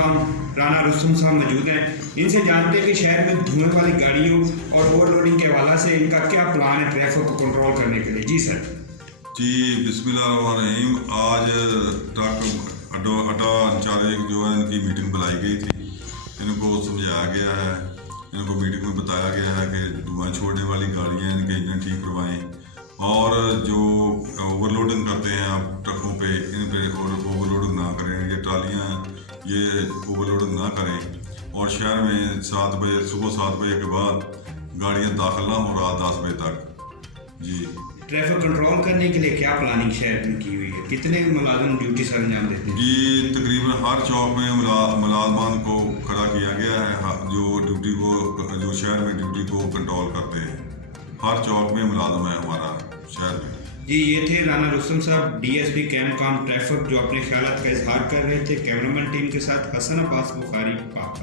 Com Rana Rustam साहब मौजूद हैं। इनसे जानते हैं कि शहर में धुएं वाली गाड़ियों और ओवरलोडिंग के हवाले से इनका क्या प्लान है ट्रैफिक को कंट्रोल करने के लिए। जी सर। जी बिस्मिल्लाहिर्रहमानिर्रहीम। आज ट्रक अड्डा इंचार्ज जो है इनकी मीटिंग बुलाई गई थी। इनको समझाया गया है, इनको मीटिंग में बताया गया है कि धुआं छोड़ने वाली गाड़ियाँ इनके इंजन ठीक करवाएं और जो ओवरलोडिंग करते हैं आप ट्रकों पे इन पे और ओवरलोडिंग ना करें। ये ट्रालियाँ ये ओवरलोडिंग ना करें और शहर में 7 बजे सुबह 7 बजे के बाद गाड़ियाँ दाखिल ना हो रात 10 बजे तक। जी ट्रैफिक कंट्रोल करने के लिए क्या प्लानिंग शहर में की हुई है? कितने मुलाजिम ड्यूटी से अंजाम देते हैं? जी तकरीबन हर चौक में मुलाजमान को खड़ा किया गया है जो ड्यूटी को जो शहर में ड्यूटी को कंट्रोल करते हैं। हर चौक में मुलाजिम है हमारा शहर में। जी ये थे राना रुस्तम साहब DSP कैमकॉम ट्रैफिक जो अपने ख्यालात का इजहार कर रहे थे। कैमरामैन टीम के साथ हसन अब्बास बुखारी पाक।